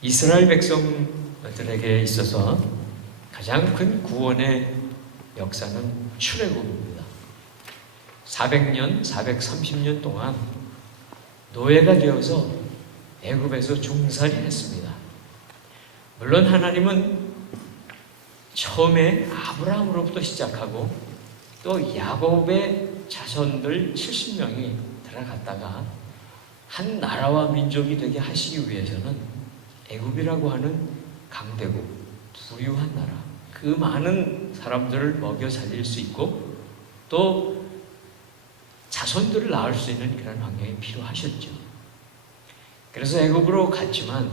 이스라엘 백성들에게 있어서 가장 큰 구원의 역사는 출애굽입니다. 400년, 430년 동안 노예가 되어서 애굽에서 종살이를 했습니다. 물론 하나님은 처음에 아브라함으로부터 시작하고 또 야곱의 자손들 70명이 들어갔다가 한 나라와 민족이 되게 하시기 위해서는 애굽이라고 하는 강대국, 부유한 나라, 그 많은 사람들을 먹여 살릴 수 있고 또 자손들을 낳을 수 있는 그런 환경이 필요하셨죠. 그래서 애굽으로 갔지만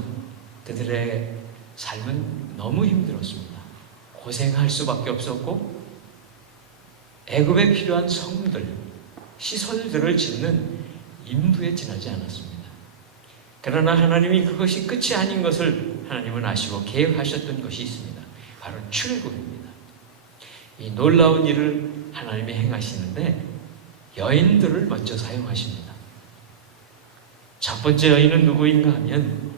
그들의 삶은 너무 힘들었습니다. 고생할 수밖에 없었고 애굽에 필요한 성들, 시설들을 짓는 인부에 지나지 않았습니다. 그러나 하나님이 그것이 끝이 아닌 것을 하나님은 아시고 계획하셨던 것이 있습니다. 바로 출애굽입니다. 이 놀라운 일을 하나님이 행하시는데 여인들을 먼저 사용하십니다. 첫 번째 여인은 누구인가 하면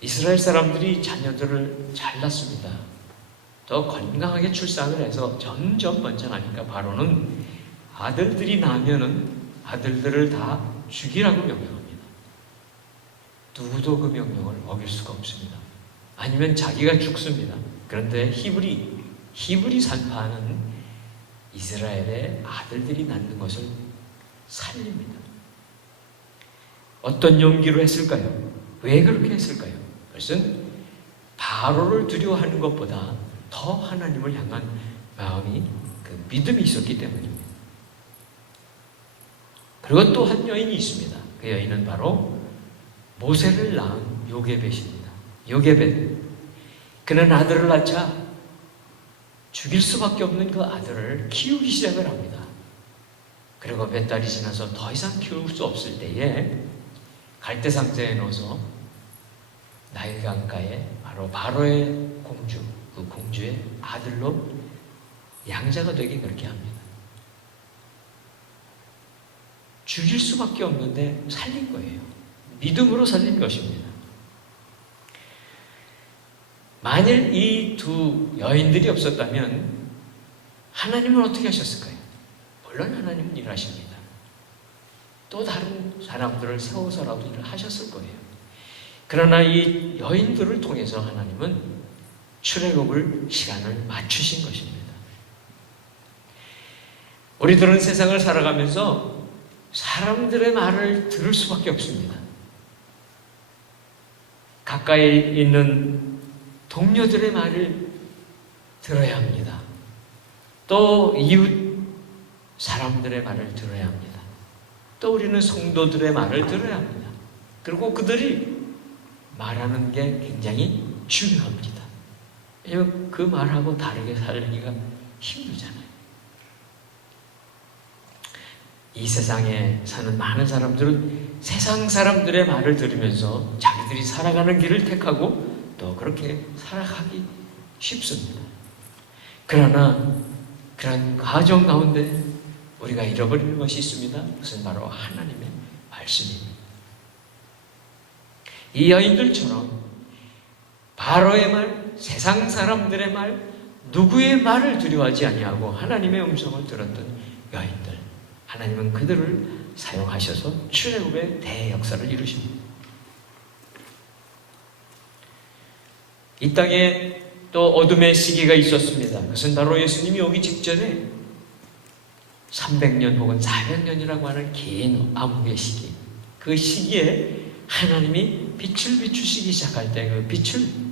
이스라엘 사람들이 자녀들을 잘 낳습니다. 더 건강하게 출산을 해서 점점 번창하니까 바로는 아들들이 나면은 아들들을 다 죽이라고 명령합니다. 누구도 그 명령을 어길 수가 없습니다. 아니면 자기가 죽습니다. 그런데 히브리 산파는 이스라엘의 아들들이 낳는 것을 살립니다. 어떤 용기로 했을까요? 왜 그렇게 했을까요? 그것은 바로를 두려워하는 것보다 더 하나님을 향한 마음이, 그 믿음이 있었기 때문입니다. 그리고 또 한 여인이 있습니다. 그 여인은 바로 모세를 낳은 요게벳입니다. 요게벳. 그는 아들을 낳자 죽일 수밖에 없는 그 아들을 키우기 시작을 합니다. 그리고 몇 달이 지나서 더 이상 키울 수 없을 때에 갈대상자에 넣어서 나일 강가에 바로 바로의 공주, 그 공주의 아들로 양자가 되게 그렇게 합니다. 죽일 수밖에 없는데 살린 거예요. 믿음으로 살린 것입니다. 만일 이 두 여인들이 없었다면 하나님은 어떻게 하셨을까요? 물론 하나님은 일하십니다. 또 다른 사람들을 세워서라도 일을 하셨을 거예요. 그러나 이 여인들을 통해서 하나님은 출애굽을 시간을 맞추신 것입니다. 우리들은 세상을 살아가면서 사람들의 말을 들을 수밖에 없습니다. 가까이 있는 동료들의 말을 들어야 합니다. 또 이웃 사람들의 말을 들어야 합니다. 또 우리는 성도들의 말을 들어야 합니다. 그리고 그들이 말하는 게 굉장히 중요합니다. 그 말하고 다르게 살기가 힘들잖아요. 이 세상에 사는 많은 사람들은 세상 사람들의 말을 들으면서 자기들이 살아가는 길을 택하고 또 그렇게 살아가기 쉽습니다. 그러나 그런 과정 가운데 우리가 잃어버리는 것이 있습니다. 그것은 바로 하나님의 말씀입니다. 이 여인들처럼 바로의 말, 세상 사람들의 말, 누구의 말을 두려워하지 아니하고 하나님의 음성을 들었던 여인들, 하나님은 그들을 사용하셔서 출애굽의 대역사를 이루십니다. 이 땅에 또 어둠의 시기가 있었습니다. 그것은 바로 예수님이 오기 직전에 300년 혹은 400년이라고 하는 긴 암흑의 시기, 그 시기에 하나님이 빛을 비추시기 시작할 때 그 빛을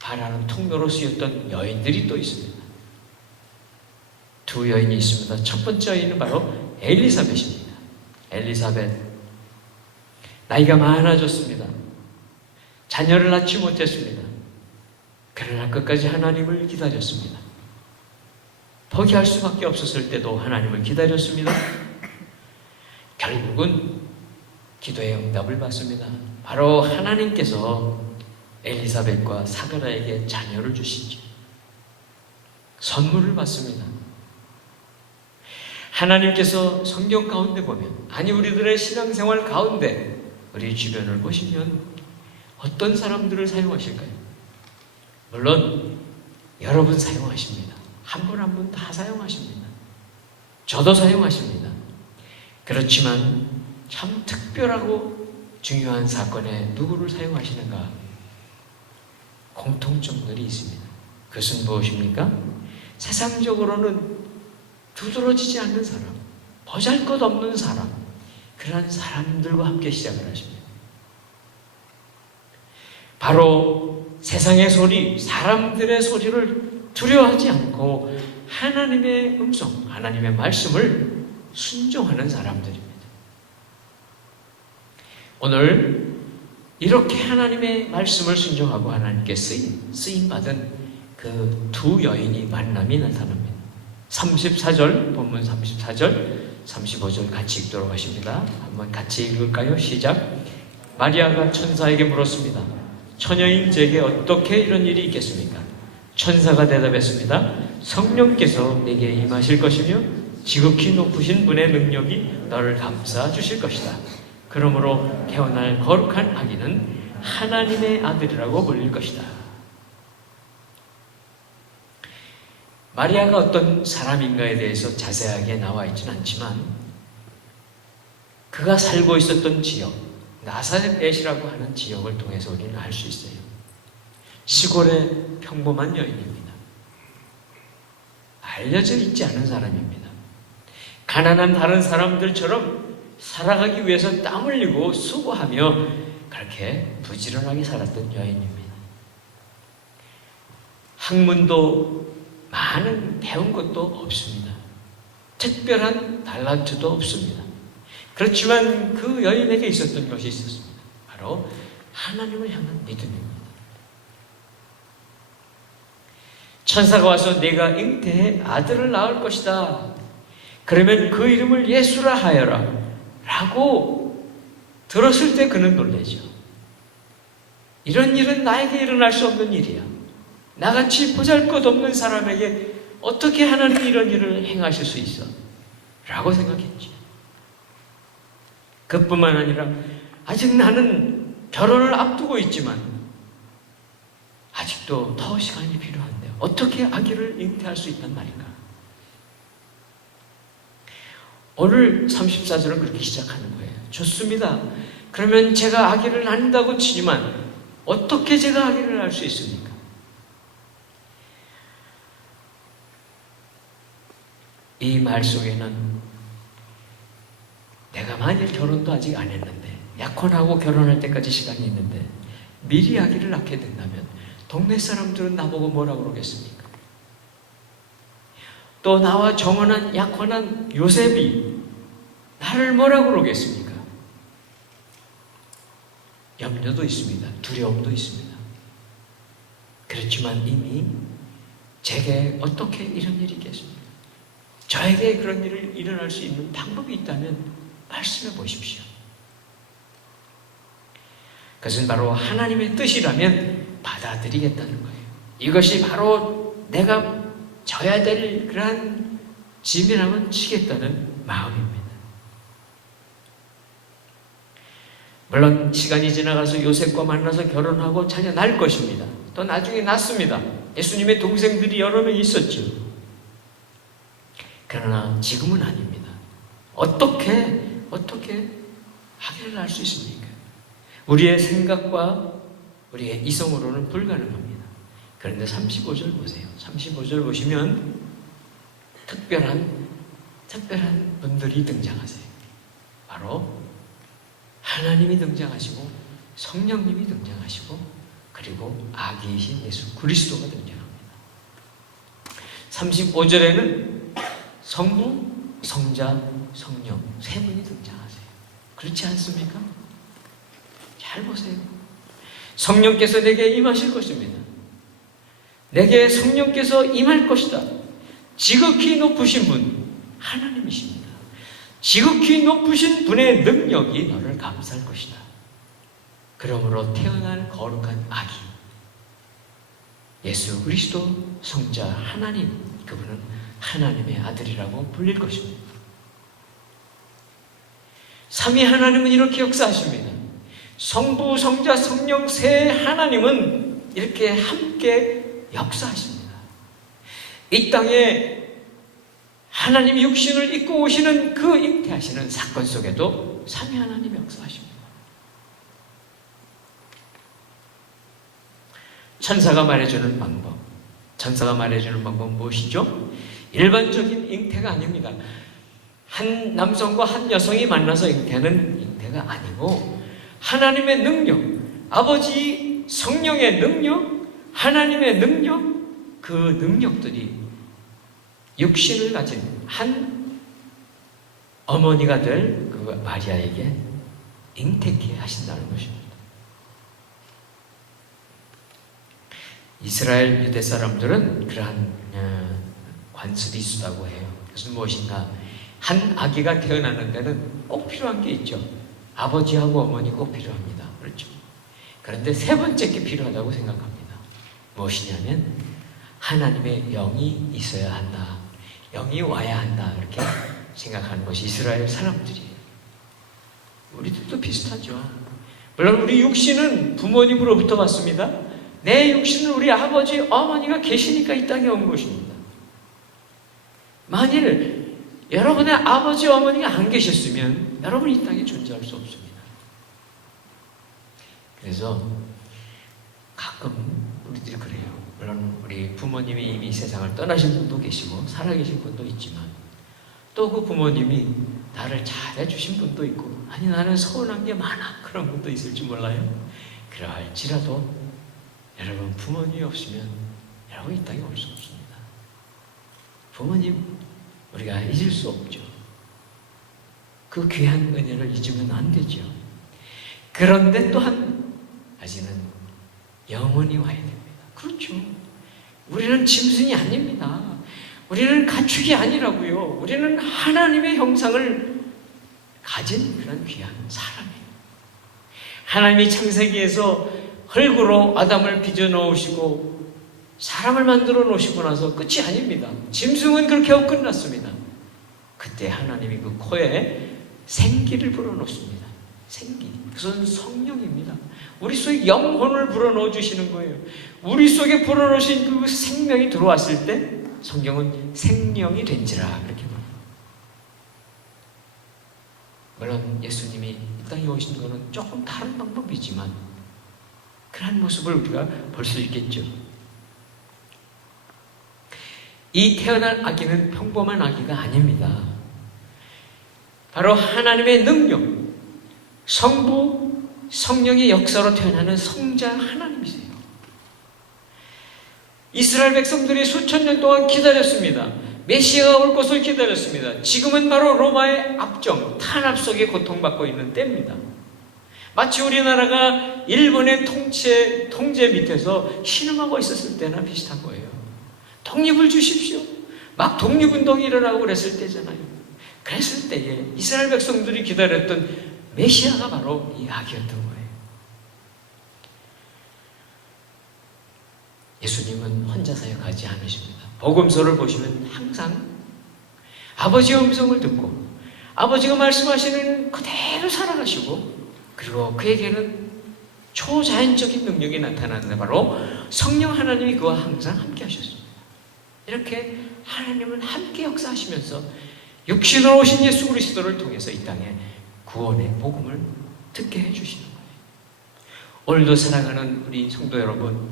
발하는 통로로 쓰였던 여인들이 또 있습니다. 두 여인이 있습니다. 첫 번째 여인은 바로 엘리사벳입니다. 엘리사벳, 나이가 많아졌습니다. 자녀를 낳지 못했습니다. 그러나 끝까지 하나님을 기다렸습니다. 포기할 수밖에 없었을 때도 하나님을 기다렸습니다. 결국은 기도의 응답을 받습니다. 바로 하나님께서 엘리사벳과 사가랴에게 자녀를 주시죠. 선물을 받습니다. 하나님께서 성경 가운데 보면, 아니 우리들의 신앙생활 가운데 우리 주변을 보시면 어떤 사람들을 사용하실까요? 물론 여러분 사용하십니다. 한 분 한 분 다 사용하십니다. 저도 사용하십니다. 그렇지만 참 특별하고 중요한 사건에 누구를 사용하시는가? 공통점들이 있습니다. 그것은 무엇입니까? 세상적으로는 두드러지지 않는 사람, 보잘것없는 사람, 그러한 사람들과 함께 시작을 하십니다. 바로 세상의 소리, 사람들의 소리를 두려워하지 않고 하나님의 음성, 하나님의 말씀을 순종하는 사람들입니다. 오늘 이렇게 하나님의 말씀을 순종하고 하나님께 쓰임받은 그 두 여인이 만남이 나타납니다. 34절, 본문 34절, 35절 같이 읽도록 하십니다. 한번 같이 읽을까요? 시작. 마리아가 천사에게 물었습니다. 처녀인 제게 어떻게 이런 일이 있겠습니까? 천사가 대답했습니다. 성령께서 내게 임하실 것이며 지극히 높으신 분의 능력이 너를 감싸 주실 것이다. 그러므로 태어날 거룩한 아기는 하나님의 아들이라고 불릴 것이다. 마리아가 어떤 사람인가에 대해서 자세하게 나와 있지는 않지만 그가 살고 있었던 지역, 나사렛이라고 하는 지역을 통해서 우리는 알 수 있어요. 시골의 평범한 여인입니다. 알려져 있지 않은 사람입니다. 가난한 다른 사람들처럼 살아가기 위해서 땀 흘리고 수고하며 그렇게 부지런하게 살았던 여인입니다. 학문도 많은 배운 것도 없습니다. 특별한 달란트도 없습니다. 그렇지만 그 여인에게 있었던 것이 있었습니다. 바로 하나님을 향한 믿음입니다. 천사가 와서 내가 잉태해 아들을 낳을 것이다. 그러면 그 이름을 예수라 하여라. 라고 들었을 때 그는 놀라죠. 이런 일은 나에게 일어날 수 없는 일이야. 나같이 보잘것없는 사람에게 어떻게 하나님이 이런 일을 행하실 수 있어? 라고 생각했죠. 그뿐만 아니라 아직 나는 결혼을 앞두고 있지만 아직도 더 시간이 필요한데 어떻게 아기를 잉태할 수 있단 말인가? 오늘 34절은 그렇게 시작하는 거예요. 좋습니다. 그러면 제가 아기를 낳는다고 치지만 어떻게 제가 아기를 낳을 수 있습니까? 이 말 속에는 내가 만일 결혼도 아직 안 했는데 약혼하고 결혼할 때까지 시간이 있는데 미리 아기를 낳게 된다면 동네 사람들은 나보고 뭐라고 그러겠습니까? 또 나와 정혼한 약혼한 요셉이 나를 뭐라고 그러겠습니까? 염려도 있습니다. 두려움도 있습니다. 그렇지만 이미 제게 어떻게 이런 일이 있겠습니까? 저에게 그런 일이 일어날 수 있는 방법이 있다면 말씀해 보십시오. 그것은 바로 하나님의 뜻이라면 받아들이겠다는 거예요. 이것이 바로 내가 져야 될 그러한 짐이라면 지겠다는 마음입니다. 물론 시간이 지나가서 요셉과 만나서 결혼하고 자녀 낳을 것입니다. 또 나중에 낳습니다. 예수님의 동생들이 여러 명 있었죠. 그러나 지금은 아닙니다. 어떻게 아기를 낳을 수 있습니까? 우리의 생각과 우리의 이성으로는 불가능합니다. 그런데 35절 보세요. 35절 보시면 특별한 분들이 등장하세요. 바로 하나님이 등장하시고 성령님이 등장하시고 그리고 아기이신 예수 그리스도가 등장합니다. 35절에는 성부, 성자, 성령 세 분이 등장하세요. 그렇지 않습니까? 잘 보세요. 성령께서 내게 임하실 것입니다. 내게 성령께서 임할 것이다. 지극히 높으신 분 하나님이십니다. 지극히 높으신 분의 능력이 너를 감쌀 것이다. 그러므로 태어날 거룩한 아기 예수 그리스도 성자 하나님, 그분은 하나님의 아들이라고 불릴 것입니다. 삼위 하나님은 이렇게 역사하십니다. 성부, 성자, 성령 세 하나님은 이렇게 함께 역사하십니다. 이 땅에 하나님이 육신을 입고 오시는 그 잉태하시는 사건 속에도 삼위 하나님 역사하십니다. 천사가 말해주는 방법, 천사가 말해주는 방법은 무엇이죠? 일반적인 잉태가 아닙니다. 한 남성과 한 여성이 만나서 잉태는 잉태가 아니고 하나님의 능력, 아버지 성령의 능력, 하나님의 능력, 그 능력들이 육신을 가진 한 어머니가 될 그 마리아에게 잉태케 하신다는 것입니다. 이스라엘 유대 사람들은 그러한 관습이 있다고 해요. 그것은 무엇인가? 한 아기가 태어나는 데는 꼭 필요한 게 있죠. 아버지하고 어머니 꼭 필요합니다. 그렇죠? 그런데 세 번째 게 필요하다고 생각합니다. 무엇이냐면 하나님의 영이 있어야 한다. 영이 와야 한다. 이렇게 생각하는 것이 이스라엘 사람들이에요. 우리들도 비슷하죠. 물론 우리 육신은 부모님으로부터 왔습니다. 내 육신은 우리 아버지, 어머니가 계시니까 이 땅에 온 것입니다. 만일 여러분의 아버지, 어머니가 안 계셨으면 여러분이 이 땅에 존재할 수 없습니다. 그래서 가끔 우리들이 그래요. 물론 우리 부모님이 이미 세상을 떠나신 분도 계시고 살아계신 분도 있지만 또 그 부모님이 나를 잘해주신 분도 있고 아니 나는 서운한 게 많아 그런 분도 있을지 몰라요. 그럴지라도 여러분 부모님이 없으면 여러분 이 땅에 올 수 없습니다. 부모님 우리가 잊을 수 없죠. 그 귀한 은혜를 잊으면 안 되죠. 그런데 또한 아직은 영원히 와야 됩니다. 그렇죠. 우리는 짐승이 아닙니다. 우리는 가축이 아니라고요. 우리는 하나님의 형상을 가진 그런 귀한 사람이에요. 하나님이 창세기에서 흙으로 아담을 빚어 넣으시고 사람을 만들어 놓으시고 나서 끝이 아닙니다. 짐승은 그렇게 하고 끝났습니다. 그때 하나님이 그 코에 생기를 불어넣습니다. 생기. 그것은 성령입니다. 우리 속에 영혼을 불어넣어 주시는 거예요. 우리 속에 불어넣으신 그 생명이 들어왔을 때 성경은 생명이 된지라 그렇게 말합니다. 물론 예수님이 이 땅에 오신 것은 조금 다른 방법이지만 그런 모습을 우리가 볼 수 있겠죠. 이 태어난 아기는 평범한 아기가 아닙니다. 바로 하나님의 능력, 성부, 성령의 역사로 태어나는 성자 하나님이세요. 이스라엘 백성들이 수천 년 동안 기다렸습니다. 메시아가 올 것을 기다렸습니다. 지금은 바로 로마의 압정, 탄압 속에 고통받고 있는 때입니다. 마치 우리나라가 일본의 통제 밑에서 신음하고 있었을 때나 비슷한 거예요. 독립을 주십시오. 막 독립운동이 일어나고 그랬을 때잖아요. 그랬을 때에 이스라엘 백성들이 기다렸던 메시아가 바로 이 아기였던 거예요. 예수님은 혼자 사역하지 않으십니다. 복음서를 보시면 항상 아버지의 음성을 듣고 아버지가 말씀하시는 그대로 살아가시고 그리고 그에게는 초자연적인 능력이 나타나는데 바로 성령 하나님이 그와 항상 함께 하셨습니다. 이렇게 하나님은 함께 역사하시면서 육신으로 오신 예수 그리스도를 통해서 이 땅에 구원의 복음을 듣게 해주시는 거예요. 오늘도 사랑하는 우리 성도 여러분,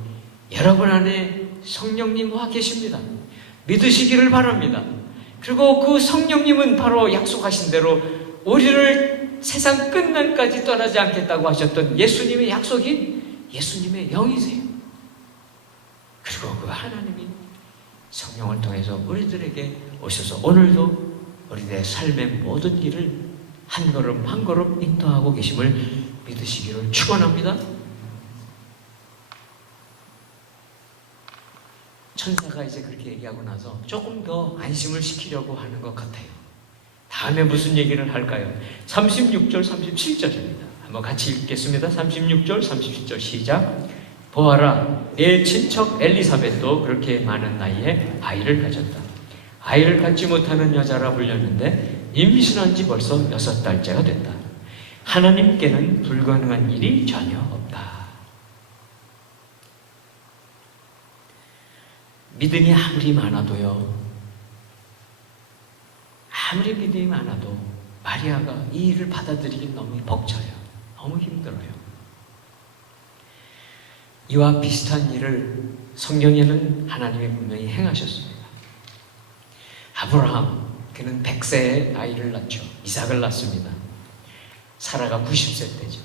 여러분 안에 성령님 와 계십니다. 믿으시기를 바랍니다. 그리고 그 성령님은 바로 약속하신 대로 우리를 세상 끝날까지 떠나지 않겠다고 하셨던 예수님의 약속인 예수님의 영이세요. 그리고 그 하나님이 성령을 통해서 우리들에게 오셔서 오늘도 우리의 삶의 모든 길을 한 걸음 한 걸음 인도하고 계심을 믿으시기를 축원합니다. 천사가 이제 그렇게 얘기하고 나서 조금 더 안심을 시키려고 하는 것 같아요. 다음에 무슨 얘기를 할까요? 36절, 37절입니다. 한번 같이 읽겠습니다. 36절, 37절 시작. 보아라, 내 친척 엘리사벳도 그렇게 많은 나이에 아이를 가졌다. 아이를 갖지 못하는 여자라 불렸는데 임신한 지 벌써 6달째가 됐다. 하나님께는 불가능한 일이 전혀 없다. 믿음이 아무리 많아도요, 아무리 믿음이 많아도 마리아가 이 일을 받아들이기 너무 벅차요. 너무 힘들어요. 이와 비슷한 일을 성경에는 하나님이 분명히 행하셨습니다. 아브라함, 그는 100세에 아이를 낳죠. 이삭을 낳습니다. 사라가 90세 때죠.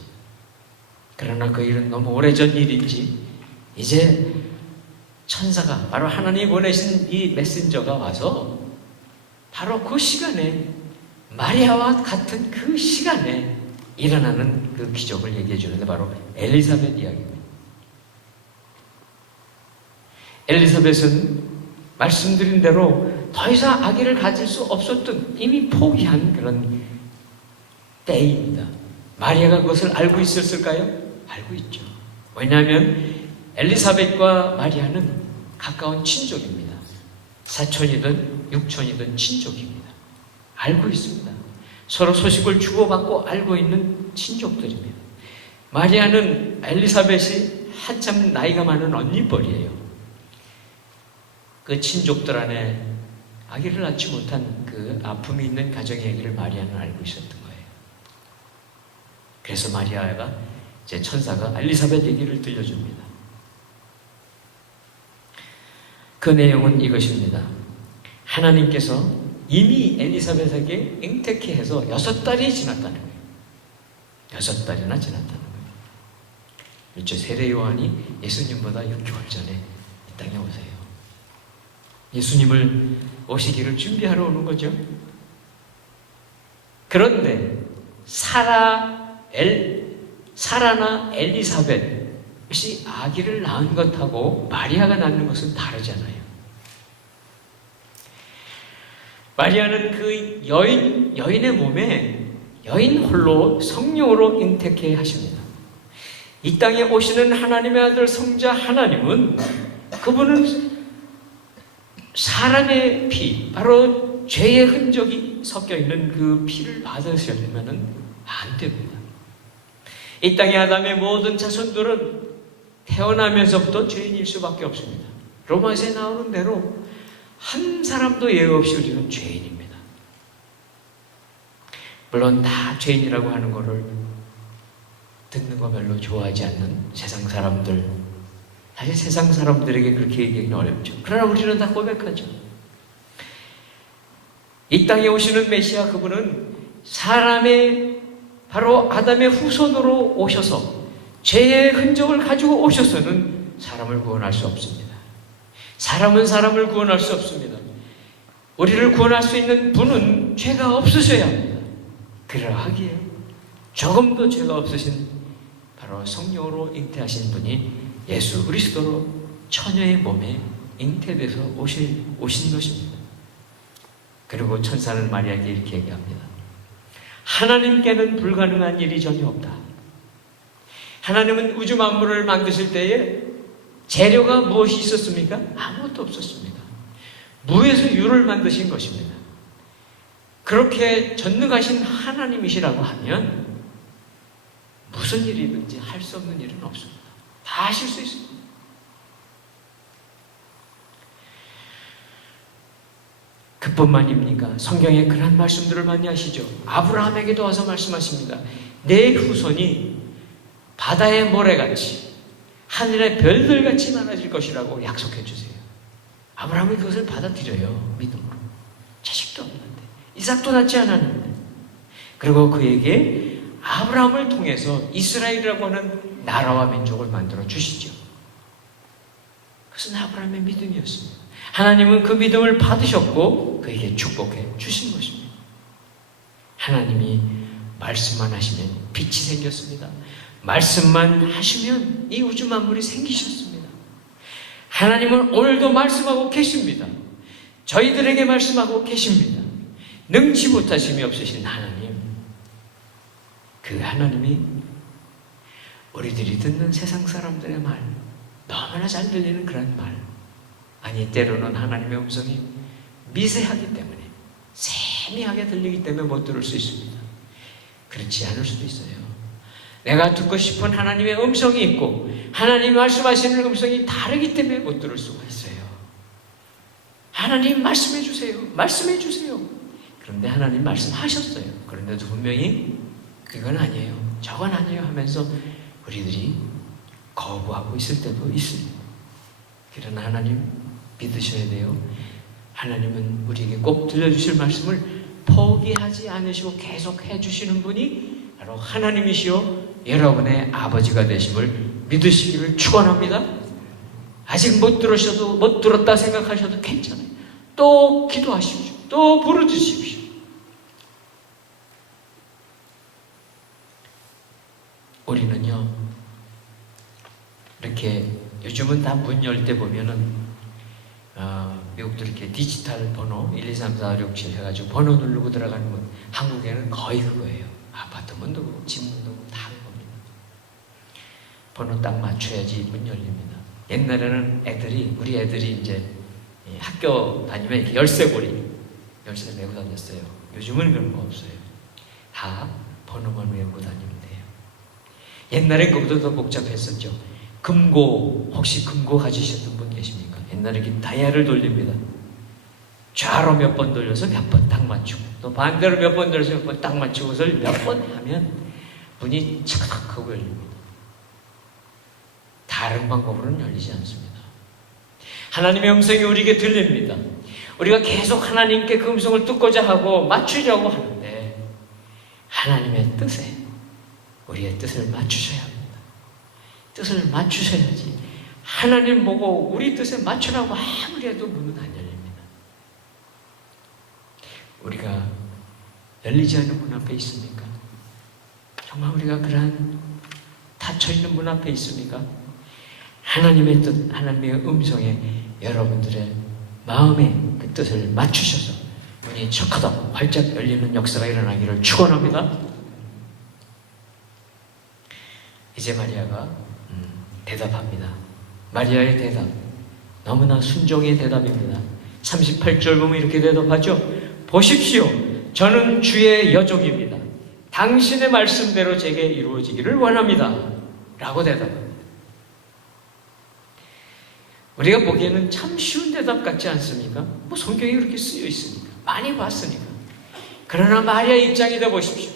그러나 그 일은 너무 오래전 일인지 이제 천사가, 바로 하나님이 보내신 이 메신저가 와서 바로 그 시간에, 마리아와 같은 그 시간에 일어나는 그 기적을 얘기해 주는데 바로 엘리사벳 이야기입니다. 엘리사벳은 말씀드린 대로 더 이상 아기를 가질 수 없었던, 이미 포기한 그런 때입니다. 마리아가 그것을 알고 있었을까요? 알고 있죠. 왜냐하면 엘리사벳과 마리아는 가까운 친족입니다. 사촌이든 육촌이든 친족입니다. 알고 있습니다. 서로 소식을 주고받고 알고 있는 친족들입니다. 마리아는 엘리사벳이 한참 나이가 많은 언니뻘이에요. 그 친족들 안에 아기를 낳지 못한 그 아픔이 있는 가정의 얘기를 마리아는 알고 있었던 거예요. 그래서 마리아가 이제 천사가 엘리사벳 얘기를 들려줍니다. 그 내용은 이것입니다. 하나님께서 이미 엘리사벳에게 잉태케 해서 6달이 지났다는 거예요. 6달이나 지났다는 거예요. 그렇죠. 세례 요한이 예수님보다 6개월 전에 이 땅에 오세요. 예수님을 오시기를 준비하러 오는 거죠. 그런데 사라나 엘리사벳이 아기를 낳은 것하고 마리아가 낳는 것은 다르잖아요. 마리아는 그 여인의 몸에 여인 홀로 성령으로 잉태케 하십니다. 이 땅에 오시는 하나님의 아들 성자 하나님은, 그분은 사람의 피, 바로 죄의 흔적이 섞여 있는 그 피를 받으시려면 안 됩니다. 이 땅의 아담의 모든 자손들은 태어나면서부터 죄인일 수밖에 없습니다. 로마서에 나오는 대로 한 사람도 예외 없이 우리는 죄인입니다. 물론 다 죄인이라고 하는 것을 듣는 거 별로 좋아하지 않는 세상 사람들, 사실 세상 사람들에게 그렇게 얘기하기는 어렵죠. 그러나 우리는 다 고백하죠. 이 땅에 오시는 메시아, 그분은 사람의, 바로 아담의 후손으로 오셔서 죄의 흔적을 가지고 오셔서는 사람을 구원할 수 없습니다. 사람은 사람을 구원할 수 없습니다. 우리를 구원할 수 있는 분은 죄가 없으셔야 합니다. 그러하기에 조금도 죄가 없으신 바로 성령으로 잉태하신 분이 예수 그리스도로 처녀의 몸에 잉태돼서 오신 것입니다. 그리고 천사는 마리아에게 이렇게 얘기합니다. 하나님께는 불가능한 일이 전혀 없다. 하나님은 우주 만물을 만드실 때에 재료가 무엇이 있었습니까? 아무것도 없었습니다. 무에서 유를 만드신 것입니다. 그렇게 전능하신 하나님이시라고 하면 무슨 일이든지 할 수 없는 일은 없습니다. 다 하실 수 있습니다. 그뿐만입니까? 성경에 그런 말씀들을 많이 하시죠. 아브라함에게도 와서 말씀하십니다. 내 후손이 바다의 모래같이 하늘의 별들같이 많아질 것이라고 약속해 주세요. 아브라함이 그것을 받아들여요. 믿음으로. 자식도 없는데, 이삭도 낳지 않았는데. 그리고 그에게 아브라함을 통해서 이스라엘이라고 하는 나라와 민족을 만들어 주시죠. 그것은 아브라함의 믿음이었습니다. 하나님은 그 믿음을 받으셨고 그에게 축복해 주신 것입니다. 하나님이 말씀만 하시면 빛이 생겼습니다. 말씀만 하시면 이 우주 만물이 생기셨습니다. 하나님은 오늘도 말씀하고 계십니다. 저희들에게 말씀하고 계십니다. 능치 못하심이 없으신 하나님, 그 하나님이 우리들이 듣는 세상 사람들의 말, 너무나 잘 들리는 그런 말, 아니 때로는 하나님의 음성이 미세하기 때문에, 세미하게 들리기 때문에 못 들을 수 있습니다. 그렇지 않을 수도 있어요. 내가 듣고 싶은 하나님의 음성이 있고 하나님이 말씀하시는 음성이 다르기 때문에 못 들을 수가 있어요. 하나님 말씀해 주세요. 말씀해 주세요. 그런데 하나님 말씀하셨어요. 그런데도 분명히 이건 아니에요. 저건 아니에요 하면서 우리들이 거부하고 있을 때도 있습니다. 그러나 하나님 믿으셔야 돼요. 하나님은 우리에게 꼭 들려주실 말씀을 포기하지 않으시고 계속 해주시는 분이 바로 하나님이시요 여러분의 아버지가 되심을 믿으시기를 축원합니다. 아직 못 들으셔도 못 들었다 생각하셔도 괜찮아요. 또 기도하십시오. 또 부르짖으십시오. 우리는요 이렇게 요즘은 다 문 열 때 보면은 미국도 이렇게 디지털 번호 1, 2, 3, 4, 5, 6, 7 해가지고 번호 누르고 들어가는 문. 한국에는 거의 그거예요. 아파트 문도 그렇고 집 문도 그렇고 다 그겁니다. 번호 딱 맞춰야지 문 열립니다. 옛날에는 우리 애들이 이제 학교 다니면 이렇게 열쇠 메고 다녔어요. 요즘은 그런 거 없어요. 다 번호만 외우고 다니면 돼요. 옛날엔 그것도 더 복잡했었죠. 혹시 금고 가지셨던 분 계십니까? 옛날에 이렇게 다이아를 돌립니다. 좌로 몇 번 돌려서 몇 번 딱 맞추고 또 반대로 몇 번 돌려서 몇 번 딱 맞추고서 몇 번 하면 문이 차닥 하고 열립니다. 다른 방법으로는 열리지 않습니다. 하나님의 음성이 우리에게 들립니다. 우리가 계속 하나님께 그 음성을 듣고자 하고 맞추려고 하는데 하나님의 뜻에 우리의 뜻을 맞추셔야 합니다. 뜻을 맞추셔야지 하나님 보고 우리 뜻에 맞추라고 아무리 해도 문은 안 열립니다. 우리가 열리지 않는 문 앞에 있습니까? 정말 우리가 그러한 닫혀있는 문 앞에 있습니까? 하나님의 뜻, 하나님의 음성에 여러분들의 마음에 그 뜻을 맞추셔서 문이 척하다 활짝 열리는 역사가 일어나기를 축원합니다. 이제 마리아가 대답합니다. 마리아의 대답 너무나 순종의 대답입니다. 38절 보면 이렇게 대답하죠. 보십시오. 저는 주의 여종입니다. 당신의 말씀대로 제게 이루어지기를 원합니다. 라고 대답합니다. 우리가 보기에는 참 쉬운 대답 같지 않습니까? 뭐 성경에 그렇게 쓰여 있으니까 많이 봤으니까. 그러나 마리아의 입장이 돼 보십시오.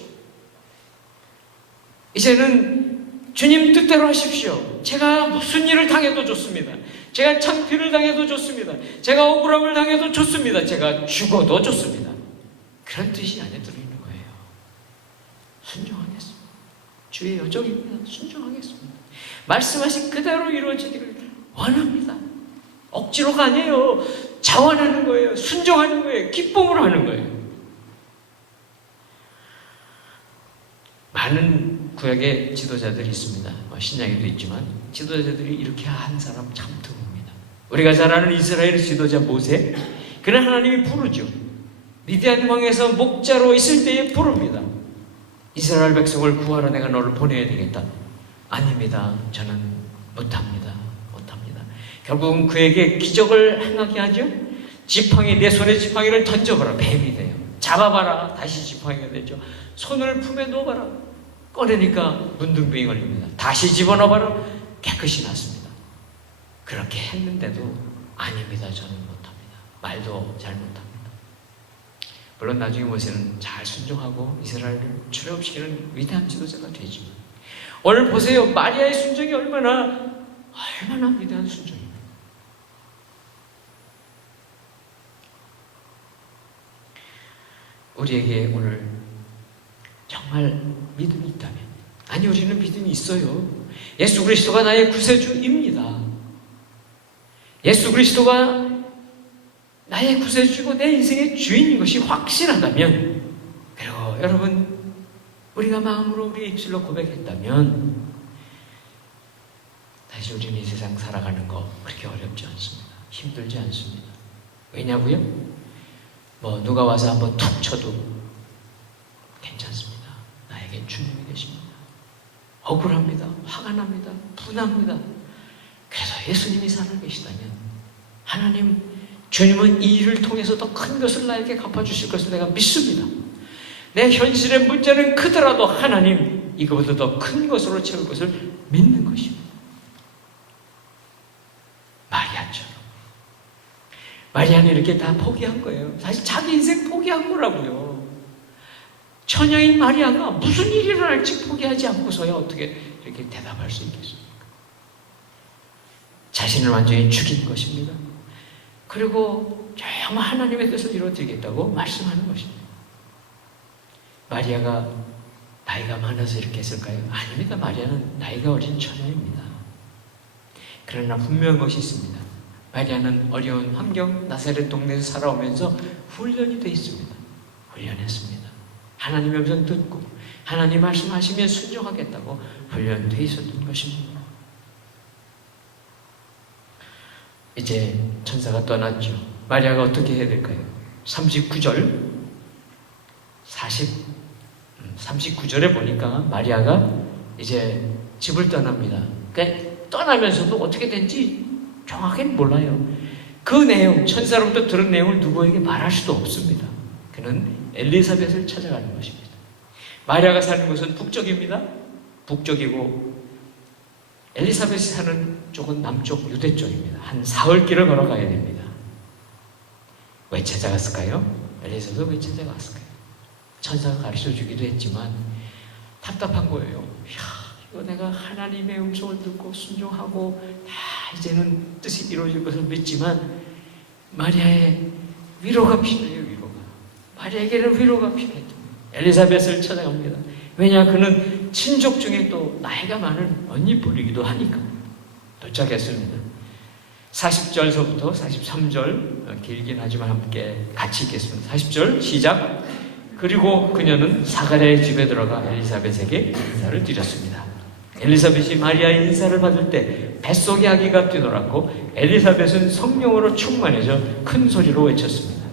이제는 주님 뜻대로 하십시오. 제가 무슨 일을 당해도 좋습니다. 제가 창피를 당해도 좋습니다. 제가 억울함을 당해도 좋습니다. 제가 죽어도 좋습니다. 그런 뜻이 안에 들어있는 거예요. 순종하겠습니다. 주의 여종입니다. 순종하겠습니다. 말씀하신 그대로 이루어지기를 원합니다. 억지로가 아니에요. 자원하는 거예요. 순종하는 거예요. 기쁨으로 하는 거예요. 많은 구약의 지도자들이 있습니다. 신약에도 있지만 지도자들이 이렇게 한 사람 참 드뭅니다. 우리가 잘 아는 이스라엘의 지도자 모세, 그는 하나님이 부르죠. 미디안 왕에서 목자로 있을 때에 부릅니다. 이스라엘 백성을 구하러 내가 너를 보내야 되겠다. 아닙니다. 저는 못합니다. 결국은 그에게 기적을 행하게 하죠. 내 손에 지팡이를 던져봐라. 뱀이 돼요. 잡아봐라. 다시 지팡이가 되죠. 손을 품에 넣어봐라. 꺼내니까 문둥병이 걸립니다. 다시 집어넣어봐라. 깨끗이 났습니다. 그렇게 했는데도 아닙니다. 저는 못합니다. 말도 잘 못합니다. 물론 나중에 모세는 잘 순종하고 이스라엘을 출애굽시키는 위대한 지도자가 되지만 오늘 보세요. 마리아의 순종이 얼마나 위대한 순종입니다. 우리에게 오늘 정말 믿음이 있다면, 아니 우리는 믿음이 있어요. 예수 그리스도가 나의 구세주입니다. 예수 그리스도가 나의 구세주고 내 인생의 주인인 것이 확실하다면, 그리고 여러분 우리가 마음으로 우리의 입술로 고백했다면 다시 우리는 이 세상 살아가는 거 그렇게 어렵지 않습니다. 힘들지 않습니다. 왜냐고요? 누가 와서 한번 툭 쳐도 괜찮습니다. 나에겐 주님이 계십니다. 억울합니다. 화가 납니다. 분합니다. 그래서 예수님이 살아계시다면 하나님, 주님은 이 일을 통해서 더 큰 것을 나에게 갚아주실 것을 내가 믿습니다. 내 현실의 문제는 크더라도 하나님 이거보다 더 큰 것으로 채울 것을 믿는 것입니다. 마리아처럼. 마리아는 이렇게 다 포기한 거예요. 사실 자기 인생 포기한 거라고요. 처녀인 마리아가 무슨 일이 일어날지 포기하지 않고서야 어떻게 이렇게 대답할 수 있겠습니까? 자신을 완전히 죽인 것입니다. 그리고 정말 하나님의 뜻을 이루어드리겠다고 말씀하는 것입니다. 마리아가 나이가 많아서 이렇게 했을까요? 아닙니다. 마리아는 나이가 어린 처녀입니다. 그러나 분명한 것이 있습니다. 마리아는 어려운 환경, 나사렛 동네에서 살아오면서 훈련이 되어 있습니다. 훈련했습니다. 하나님의 음성 듣고 하나님 말씀하시면 순종하겠다고 훈련되어 있었던 것입니다. 이제 천사가 떠났죠. 마리아가 어떻게 해야 될까요? 39절에 보니까 마리아가 이제 집을 떠납니다. 그러니까 떠나면서도 어떻게 된지 정확히는 몰라요. 그 내용, 천사로부터 들은 내용을 누구에게 말할 수도 없습니다. 그는 엘리사벳을 찾아가는 것입니다. 마리아가 사는 곳은 북쪽입니다. 북쪽이고 엘리사벳이 사는 쪽은 남쪽 유대 쪽입니다. 한 사흘길을 걸어가야 됩니다. 왜 찾아갔을까요? 엘리사벳을 왜 찾아갔을까요? 천사가 가르쳐 주기도 했지만 답답한 거예요. 이거 내가 하나님의 음성을 듣고 순종하고 다 이제는 뜻이 이루어질 것을 믿지만 마리아의 위로가 필요해요. 위로가. 마리아에게는 위로가 필요해요. 엘리사벳을 찾아갑니다. 왜냐? 그는 친족 중에 또 나이가 많은 언니뻘이기도 하니까 도착했습니다. 40절서부터 43절 길긴 하지만 함께 같이 읽겠습니다. 40절 시작. 그리고 그녀는 사가랴의 집에 들어가 엘리사벳에게 인사를 드렸습니다. 엘리사벳이 마리아의 인사를 받을 때 뱃속에 아기가 뛰놀았고 엘리사벳은 성령으로 충만해져 큰 소리로 외쳤습니다.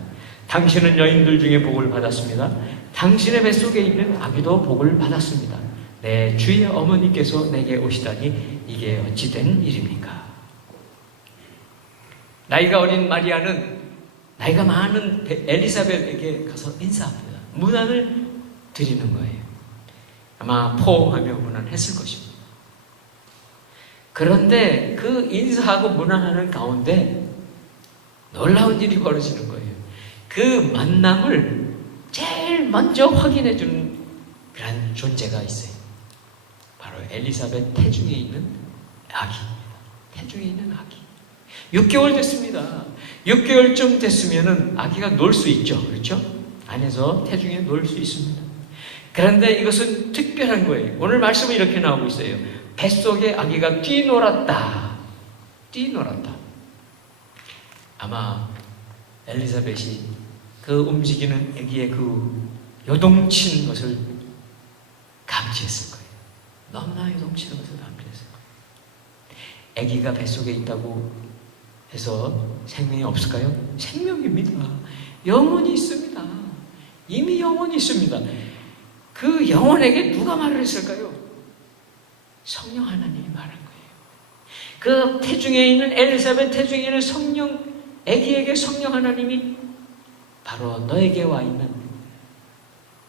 당신은 여인들 중에 복을 받았습니다. 당신의 뱃속에 있는 아기도 복을 받았습니다. 내 주의 어머니께서 내게 오시다니 이게 어찌 된 일입니까? 나이가 어린 마리아는 나이가 많은 엘리사벳에게 가서 인사합니다. 문안을 드리는 거예요. 아마 포옹하며 문안했을 것입니다. 그런데 그 인사하고 문안하는 가운데 놀라운 일이 벌어지는 거예요. 그 만남을 제일 먼저 확인해 주는 그런 존재가 있어요. 바로 엘리사벳 태중에 있는 아기입니다. 태중에 있는 아기. 6개월 됐습니다. 6개월쯤 됐으면은 아기가 놀 수 있죠. 그렇죠? 안에서 태중에 놀 수 있습니다. 그런데 이것은 특별한 거예요. 오늘 말씀은 이렇게 나오고 있어요. 뱃속에 아기가 뛰놀았다. 뛰놀았다. 아마 엘리사벳이 그 움직이는 아기의 그 요동치는 것을 감지했을 거예요. 너무나 요동치는 것을 감지했을 거예요. 아기가 뱃속에 있다고 해서 생명이 없을까요? 생명입니다. 영혼이 있습니다. 이미 영혼이 있습니다. 그 영혼에게 누가 말을 했을까요? 성령 하나님이 말한 거예요. 그 태중에 있는 엘리사벳 태중에 있는 성령, 아기에게 성령 하나님이 바로 너에게 와 있는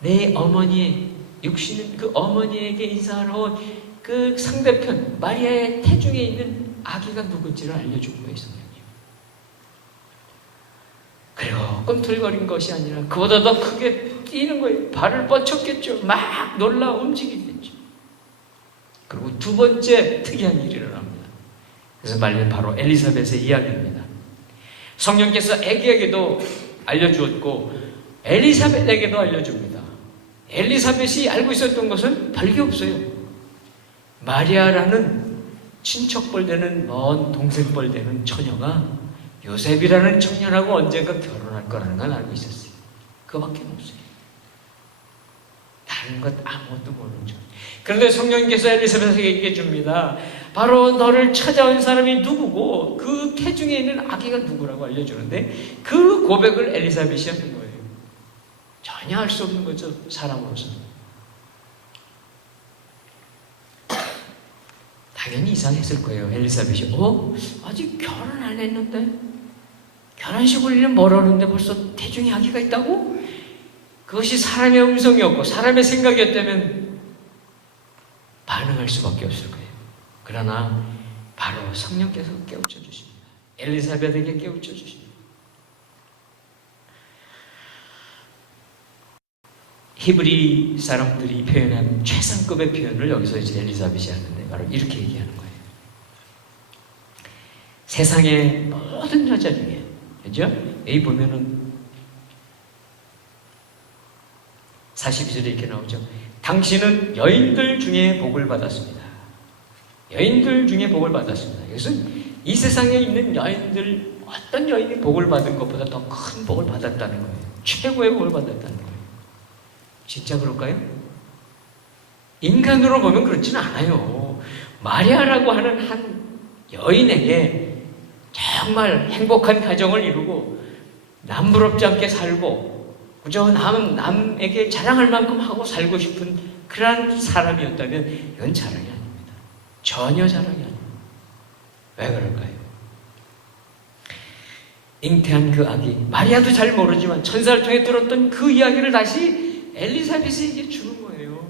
내 어머니의 육신은 그 어머니에게 인사하러 온 그 상대편 마리아의 태중에 있는 아기가 누군지를 알려준 거예요. 성령님. 그리고 꿈틀거린 것이 아니라 그보다 더 크게 뛰는 거예요. 발을 뻗쳤겠죠. 막 놀라 움직이겠죠. 그리고 두 번째 특이한 일이 일어납니다. 그래서 말린 바로 엘리사벳의 이야기입니다. 성령께서 아기에게도 알려주었고 엘리사벳에게도 알려줍니다. 엘리사벳이 알고 있었던 것은 별게 없어요. 마리아라는 친척뻘 되는 먼 동생뻘 되는 처녀가 요셉이라는 청년하고 언젠가 결혼할 거라는 걸 알고 있었어요. 그거밖에 없어요. 다른 것 아무것도 모르죠. 그런데 성령님께서 엘리사벳에게 얘기해 줍니다. 바로 너를 찾아온 사람이 누구고 그 태중에 있는 아기가 누구라고 알려주는데 그 고백을 엘리사벳이 하는 거예요. 전혀 알 수 없는 거죠. 사람으로서. 당연히 이상했을 거예요. 엘리사벳이 아직 결혼 안 했는데 결혼식 올리는 뭐라는데 벌써 태중에 아기가 있다고? 그것이 사람의 음성이었고 사람의 생각이었다면 반응할 수밖에 없을 거예요. 그러나 바로 성령께서 깨우쳐 주십니다. 엘리사벳에게 깨우쳐 주십니다. 히브리 사람들이 표현한 최상급의 표현을 여기서 이제 엘리사벳이 하는데 바로 이렇게 얘기하는 거예요. 세상의 모든 여자 중에, 그죠? 여기 보면은 42절에 이렇게 나오죠. 당신은 여인들 중에 복을 받았습니다. 여인들 중에 복을 받았습니다. 이것은 이 세상에 있는 여인들, 어떤 여인이 복을 받은 것보다 더 큰 복을 받았다는 거예요. 최고의 복을 받았다는 거예요. 진짜 그럴까요? 인간으로 보면 그렇지는 않아요. 마리아라고 하는 한 여인에게 정말 행복한 가정을 이루고 남부럽지 않게 살고 그저 남에게 자랑할 만큼 하고 살고 싶은 그러한 사람이었다면 이건 자랑이 아닙니다. 전혀 자랑이 아닙니다. 왜 그럴까요? 잉태한 그 아기, 마리아도 잘 모르지만 천사를 통해 들었던 그 이야기를 다시 엘리사벳에게 주는 거예요.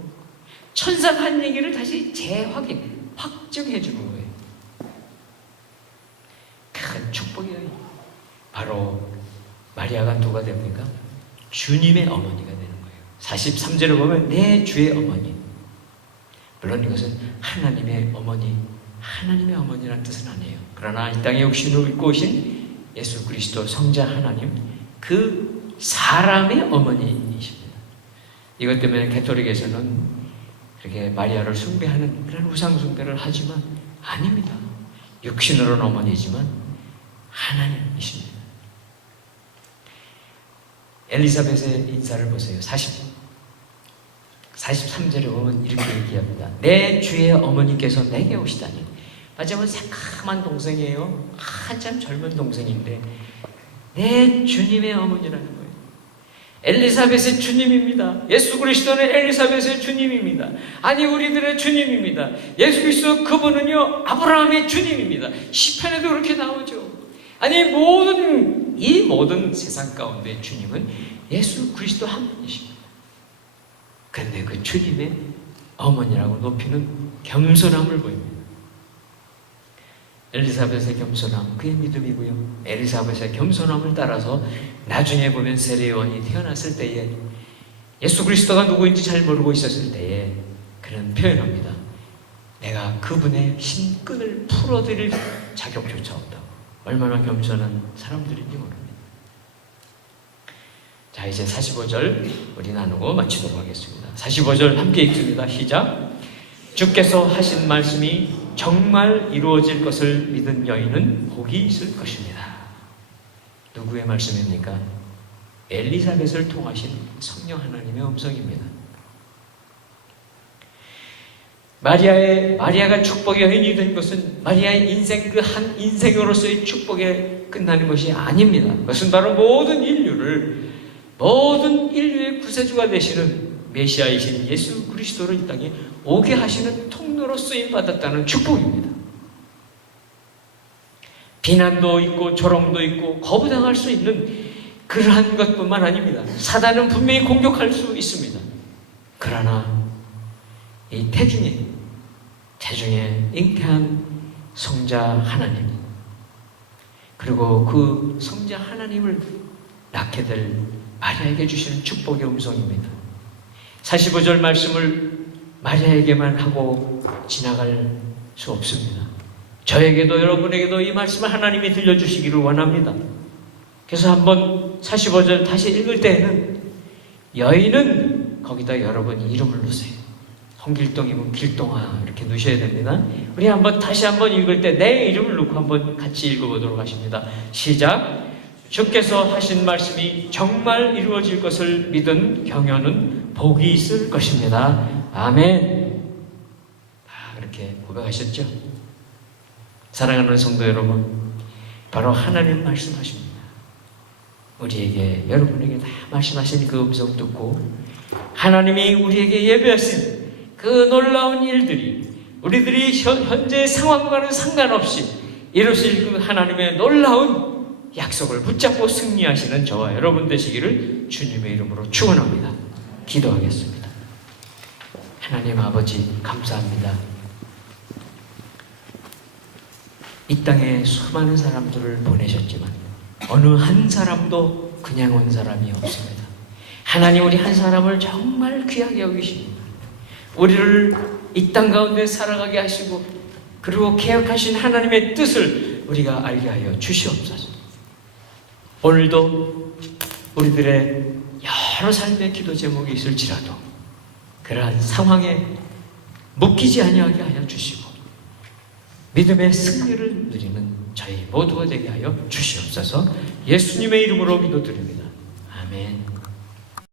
천사가 한 얘기를 다시 재확인, 확증해 주는 거예요. 큰 축복이에요. 바로 마리아가 누가 됩니까? 주님의 어머니가 되는 거예요. 43절을 보면 내 주의 어머니. 물론 이것은 하나님의 어머니, 하나님의 어머니라는 뜻은 아니에요. 그러나 이 땅에 육신으로 입고 오신 예수 그리스도 성자 하나님, 그 사람의 어머니이십니다. 이것 때문에 가톨릭에서는 그렇게 마리아를 숭배하는 그런 우상 숭배를 하지만 아닙니다. 육신으로는 어머니이지만 하나님이십니다. 엘리사벳의 인사를 보세요. 43절에 보면 이렇게 얘기합니다. 내 주의 어머니께서 내게 오시다니. 마지막은 새카만 동생이에요. 한참 젊은 동생인데 내 주님의 어머니라는 거예요. 엘리사벳의 주님입니다. 예수 그리스도는 엘리사벳의 주님입니다. 아니 우리들의 주님입니다. 예수 그리스도 그분은요 아브라함의 주님입니다. 시편에도 그렇게 나오죠. 아니 이 모든 세상 가운데 주님은 예수 그리스도 한 분이십니다. 그런데 그 주님의 어머니라고 높이는 겸손함을 보입니다. 엘리사벳의 겸손함, 그의 믿음이고요. 엘리사벳의 겸손함을 따라서 나중에 보면 세례요한이 태어났을 때에 예수 그리스도가 누구인지 잘 모르고 있었을 때에 그는 표현합니다. 내가 그분의 심끈을 풀어드릴 자격조차 없다고. 얼마나 겸손한 사람들인지 모릅니다. 자, 이제 45절 우리 나누고 마치도록 하겠습니다. 45절 함께 읽습니다. 시작. 주께서 하신 말씀이 정말 이루어질 것을 믿은 여인은 복이 있을 것입니다. 누구의 말씀입니까? 엘리사벳을 통하신 성령 하나님의 음성입니다. 마리아가 축복의 여인이 된 것은 마리아의 인생 그 한 인생으로서의 축복에 끝나는 것이 아닙니다. 그것은 바로 모든 인류의 구세주가 되시는 메시아이신 예수 그리스도를 이 땅에 오게 하시는 통로로 쓰임 받았다는 축복입니다. 비난도 있고 조롱도 있고 거부당할 수 있는 그러한 것뿐만 아닙니다. 사단은 분명히 공격할 수 있습니다. 그러나 이 태중에 잉태한 성자 하나님, 그리고 그 성자 하나님을 낳게 될 마리아에게 주시는 축복의 음성입니다. 45절 말씀을 마리아에게만 하고 지나갈 수 없습니다. 저에게도 여러분에게도 이 말씀을 하나님이 들려주시기를 원합니다. 그래서 한번 45절 다시 읽을 때에는 여인은 거기다 여러분이 이름을 넣으세요. 홍길동이면 길동아 이렇게 넣으셔야 됩니다. 우리 다시 한번 읽을 때 내 이름을 넣고 한번 같이 읽어보도록 하십니다. 시작. 주께서 하신 말씀이 정말 이루어질 것을 믿은 경연은 복이 있을 것입니다. 아멘. 그렇게 고백하셨죠? 사랑하는 성도 여러분, 바로 하나님 말씀하십니다. 우리에게, 여러분에게 다 말씀하신 그 음성 듣고 하나님이 우리에게 예배하신 그 놀라운 일들이 우리들이 현재 상황과는 상관없이 이루실 그 하나님의 놀라운 약속을 붙잡고 승리하시는 저와 여러분 되시기를 주님의 이름으로 축원합니다. 기도하겠습니다. 하나님 아버지 감사합니다. 이 땅에 수많은 사람들을 보내셨지만 어느 한 사람도 그냥 온 사람이 없습니다. 하나님, 우리 한 사람을 정말 귀하게 여기십니다. 우리를 이 땅 가운데 살아가게 하시고 그리고 계약하신 하나님의 뜻을 우리가 알게 하여 주시옵소서. 오늘도 우리들의 여러 삶의 기도 제목이 있을지라도 그러한 상황에 묶이지 아니하게 하여 주시고 믿음의 승리를 누리는 저희 모두가 되게 하여 주시옵소서. 예수님의 이름으로 기도드립니다. 아멘.